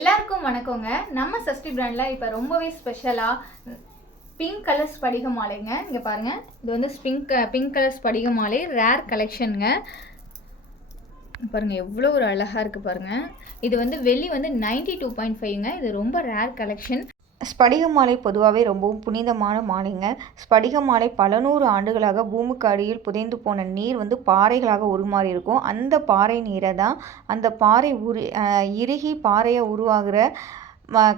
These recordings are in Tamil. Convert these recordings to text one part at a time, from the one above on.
எல்லாருக்கும் வணக்கங்க. நம்ம சஷ்டி பிராண்டில் இப்போ ரொம்பவே ஸ்பெஷலாக பிங்க் கலர் ஸ்படிக மாலைங்க. இங்கே பாருங்கள் இது வந்து பிங்க் பிங்க் கலர் ஸ்படிக மாலை ரேர் கலெக்ஷனுங்க பாருங்கள் எவ்வளோ ஒரு அழகாக இருக்குது பாருங்கள் இது வந்து வெள்ளி வந்து நைன்டி டூ பாயிண்ட் ஃபைவ்ங்க இது ரொம்ப ரேர் கலெக்ஷன் ஸ்படிக மாலை பொதுவாகவே ரொம்பவும் புனிதமான மாலைங்க. ஸ்படிக மாலை பல நூறு ஆண்டுகளாக பூமிக்கு அடியில் புதைந்து போன நீர் வந்து பாறைகளாக உருமாறி இருக்கும். அந்த பாறை நீரை தான் அந்த பாறை உரு இறுகி பாறையை உருவாகிற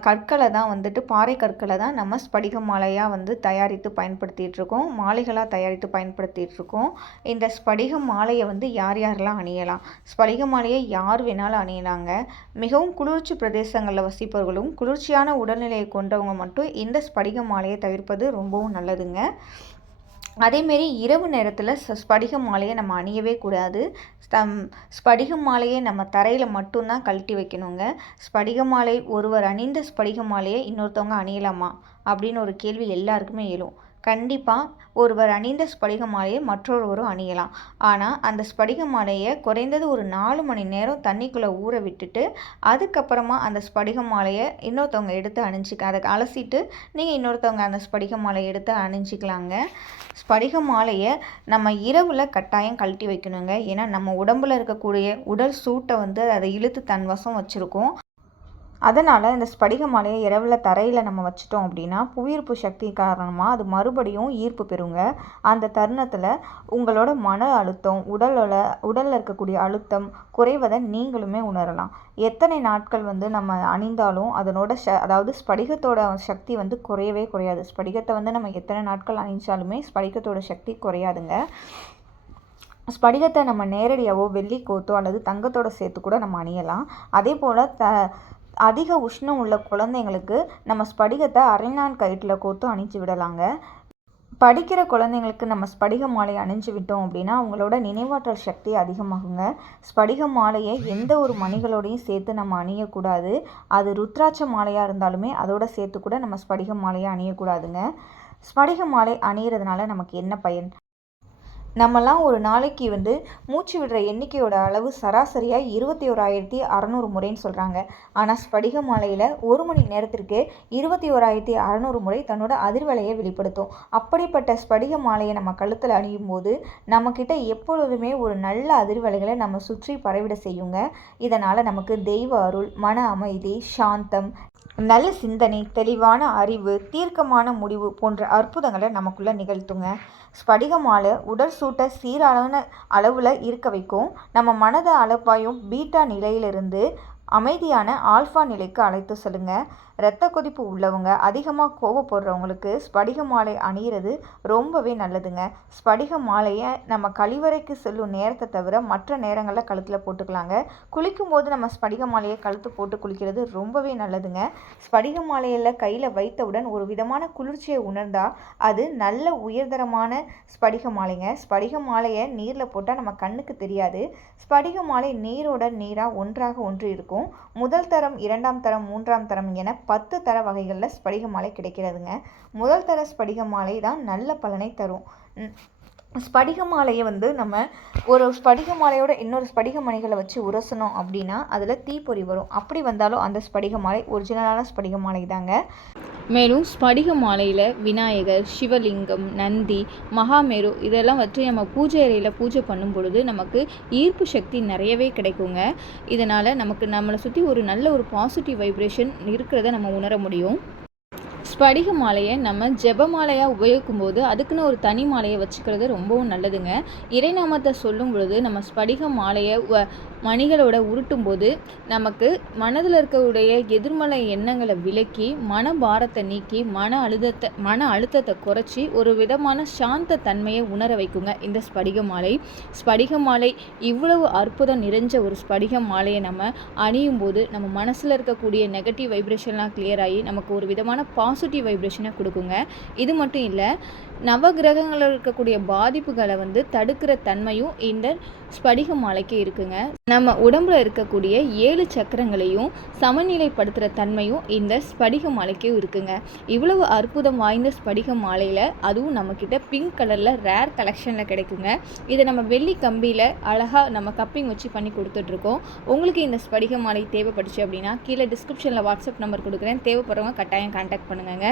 கற்களை தான் வந்துட்டு பாறை கற்களை தான் நம்ம ஸ்படிக மாலையாக வந்து தயாரித்து பயன்படுத்திகிட்ருக்கோம் மாலைகளாக தயாரித்து பயன்படுத்திகிட்டு இருக்கோம். இந்த ஸ்படிக மாலையை வந்து யார் யாரெல்லாம் அணியலாம்? ஸ்படிக மாலையை யார் வேணாலும் அணியினாங்க மிகவும் குளிர்ச்சி பிரதேசங்களில் வசிப்பவர்களும் குளிர்ச்சியான உடல்நிலையை கொண்டவங்க மட்டும் இந்த ஸ்படிக மாலையை தவிர்ப்பது ரொம்பவும் நல்லதுங்க. அதேமாரி இரவு நேரத்தில் ச ஸ்படிக மாலையை நம்ம அணியவே கூடாது. ஸ்தம் ஸ்படிக மாலையை நம்ம தரையில் மட்டும்தான் கழட்டி வைக்கணுங்க. ஸ்படிக மாலை ஒருவர் அணிந்த ஸ்படிக மாலையை இன்னொருத்தவங்க அணியலாமா? அப்படின்னு ஒரு கேள்வி எல்லாருக்குமே எழும். கண்டிப்பாக ஒருவர் அணிந்த ஸ்படிக மாலையை மற்றொருவரும் அணியலாம். ஆனால் அந்த ஸ்படிக மாலையை குறைந்தது ஒரு நாலு மணி நேரம் தண்ணிக்குள்ளே ஊற விட்டுட்டு அதுக்கப்புறமா அந்த ஸ்படிக மாலையை இன்னொருத்தவங்க எடுத்து அணிஞ்சிக்க அதை அலசிட்டு நீங்கள் இன்னொருத்தவங்க அந்த ஸ்படிக மாலையை எடுத்து அணிஞ்சிக்கலாங்க. ஸ்படிக மாலையை நம்ம இரவில் கட்டாயம் கழட்டி வைக்கணுங்க. ஏன்னா நம்ம உடம்புல இருக்கக்கூடிய உடல் சூட்டை வந்து அதை இழுத்து தன்வசம் வச்சுருக்கோம். அதனால் இந்த ஸ்படிக மாலையை இரவில் தரையில் நம்ம வச்சிட்டோம் அப்படின்னா புவியீர்ப்பு சக்தி காரணமாக அது மறுபடியும் ஈர்ப்பு பெறுங்க. அந்த தருணத்தில் உங்களோட மன அழுத்தம் உடலோட உடலில் இருக்கக்கூடிய அழுத்தம் குறைவதை நீங்களுமே உணரலாம். எத்தனை நாட்கள் வந்து நம்ம அணிந்தாலும் அதனோட ச அதாவது ஸ்படிகத்தோட சக்தி வந்து குறையவே குறையாது. ஸ்படிகத்தை வந்து நம்ம எத்தனை நாட்கள் அணிஞ்சாலுமே ஸ்படிகத்தோட சக்தி குறையாதுங்க. ஸ்படிகத்தை நம்ம நேரடியாகவோ வெள்ளி கோத்தோ அல்லது தங்கத்தோட சேர்த்து கூட நம்ம அணியலாம். அதே போல் த அதிக உஷ்ணம் உள்ள குழந்தைங்களுக்கு நம்ம ஸ்படிகத்தை அரைநாள் கயிற்றில் கோத்து அணிஞ்சு விடலாங்க. படிக்கிற குழந்தைங்களுக்கு நம்ம ஸ்படிக மாலை அணிஞ்சு விட்டோம் அப்படின்னா அவங்களோட நினைவாற்றல் சக்தி அதிகமாகுங்க. ஸ்படிக மாலையை எந்த ஒரு மணிகளோடையும் சேர்த்து நம்ம அணியக்கூடாது. அது ருத்ராட்ச மாலையாக இருந்தாலுமே அதோட சேர்த்து கூட நம்ம ஸ்படிக மாலையை அணியக்கூடாதுங்க. ஸ்படிக மாலை அணியிறதுனால நமக்கு என்ன பயன்? நம்மலாம் ஒரு நாளைக்கு வந்து மூச்சு விடுற எண்ணிக்கையோட அளவு சராசரியாக இருபத்தி ஓராயிரத்தி அறநூறு முறைன்னு சொல்கிறாங்க ஆனால் ஸ்படிக மாலையில் ஒரு மணி நேரத்திற்கு இருபத்தி ஓராயிரத்தி அறநூறு முறை தன்னோட அதிர்வலையை வெளிப்படுத்தும். அப்படிப்பட்ட ஸ்படிக மாலையை நம்ம கழுத்தில் அணியும் போது நம்மக்கிட்ட எப்பொழுதுமே ஒரு நல்ல அதிர்வலைகளை நம்ம சுற்றி பரவிட செய்யுங்க. இதனால் நமக்கு தெய்வ அருள் மன அமைதி சாந்தம் நல்ல சிந்தனை தெளிவான அறிவு தீர்க்கமான முடிவு போன்ற அற்புதங்களை நமக்குள்ளே நிகழ்த்துங்க. ஸ்படிகமால உடல் சூட்டை சீரான அளவில் இருக்க வைக்கும். நம்ம மனதை அளப்பாயும் பீட்டா நிலையிலிருந்து அமைதியான ஆல்ஃபா நிலைக்கு அழைத்து செல்லுங்க. இரத்த கொதிப்பு உள்ளவங்க அதிகமாக கோவப்படுறவங்களுக்கு ஸ்படிக மாலை அணியிறது ரொம்பவே நல்லதுங்க. ஸ்படிக மாலையை நம்ம கழிவறைக்கு செல்லும் நேரத்தை தவிர மற்ற நேரங்களில் கழுத்தில் போட்டுக்கலாங்க. குளிக்கும் போது நம்ம ஸ்படிக மாலையை கழுத்து போட்டு குளிக்கிறது ரொம்பவே நல்லதுங்க. ஸ்படிக மாலையில் கையில் வைத்தவுடன் ஒரு விதமான குளிர்ச்சியை உணர்ந்தால் அது நல்ல உயர்தரமான ஸ்படிக மாலைங்க. ஸ்படிக மாலையை நீரில் போட்டால் நம்ம கண்ணுக்கு தெரியாது. ஸ்படிக மாலை நீரோட நீராக ஒன்றாக ஒன்று இருக்கும். முதல் தரம் இரண்டாம் தரம் மூன்றாம் தரம் என பத்து தர வகைகளில் ஸ்படிக மாலை கிடைக்கிறதுங்க. முதல் தர ஸ்படிக மாலை தான் நல்ல பலனை தரும். ஸ்படிக மாலையை வந்து நம்ம ஒரு ஸ்படிக மாலையோட இன்னொரு ஸ்படிக மணிகளை வச்சு உரசணும் அப்படின்னா அதில் தீப்பொறி வரும். அப்படி வந்தாலும் அந்த ஸ்படிக மாலை ஒரிஜினலான ஸ்படிக மாலை தாங்க மேலும் ஸ்படிக மாலையில் விநாயகர் சிவலிங்கம் நந்தி மகாமேரு இதெல்லாம் வச்சு நம்ம பூஜை அறையில் பூஜை பண்ணும் பொழுது நமக்கு ஈர்ப்பு சக்தி நிறையவே கிடைக்குங்க. இதனால் நமக்கு நம்மளை சுற்றி ஒரு நல்ல ஒரு பாசிட்டிவ் வைப்ரேஷன் இருக்கிறத நம்ம உணர முடியும். ஸ்படிக மாலையை நம்ம ஜெப மாலையாக உபயோகிக்கும் போது அதுக்குன்னு ஒரு தனி மாலையை வச்சுக்கிறது ரொம்பவும் நல்லதுங்க. இறைநாமத்தை சொல்லும் பொழுது நம்ம ஸ்படிக மாலையை வ- மணிகளோட உருட்டும் போது நமக்கு மனதில் இருக்கக்கூடிய எதிர்மலை எண்ணங்களை விலக்கி மன பாரத்தை நீக்கி மன அழுத்தத்தை மன அழுத்தத்தை குறைச்சி ஒரு விதமான சாந்த தன்மையை உணர வைக்குங்க இந்த ஸ்படிக மாலை. ஸ்படிக மாலை இவ்வளவு அற்புதம் நிறைஞ்ச ஒரு ஸ்படிக மாலையை நம்ம அணியும் போது நம்ம மனசில் இருக்கக்கூடிய நெகட்டிவ் வைப்ரேஷன்லாம் கிளியர் ஆகி நமக்கு ஒரு விதமான பாசிட்டிவ் வைப்ரேஷனை கொடுக்குங்க. இது மட்டும் இல்லை நவகிரகங்களில் இருக்கக்கூடிய பாதிப்புகளை வந்து தடுக்கிற தன்மையும் இந்த ஸ்படிக மாலைக்கு இருக்குங்க. நம்ம உடம்புல இருக்கக்கூடிய ஏழு சக்கரங்களையும் சமநிலைப்படுத்துகிற தன்மையும் இந்த ஸ்படிக மாலைக்கே இருக்குங்க. இவ்வளவு அற்புதம் வாய்ந்த ஸ்படிக மாலையில் அதுவும் நம்மக்கிட்ட பிங்க் கலரில் ரேர் கலெக்ஷனில் கிடைக்குங்க. இதை நம்ம வெள்ளி கம்பியில் அழகாக நம்ம கப்பிங் வச்சு பண்ணி கொடுத்துட்ருக்கோம். உங்களுக்கு இந்த ஸ்படிக மாலை தேவைப்பட்டுச்சு அப்படின்னா கீழே டிஸ்கிரிப்ஷனில் வாட்ஸ்அப் நம்பர் கொடுக்குறேன். தேவைப்படுறவங்க கட்டாயம் கான்டாக்ட் பண்ணுங்க